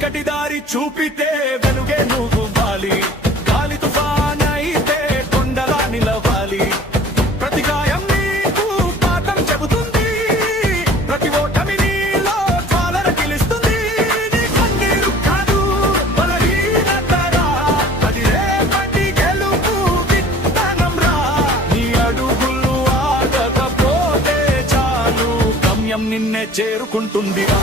చీకటి దారి చూపితే వెలుగే నువ్వు వాలి, గాలి తుఫాన్ అయితే కొండలా నిలవాలి. ప్రతి గాయం నీకు పాఠం చెబుతుంది, ప్రతి ఓటమి నీలో జ్వాలన గెలుస్తుంది. నీ కన్నీరు కాదు బలహీనతరా, అది రేపటి గెలుపు విత్తనంరా. నీ అడుగులు ఆగకపోతే చాలు, గమ్యం నిన్నే చేరుకుంటుందిరా.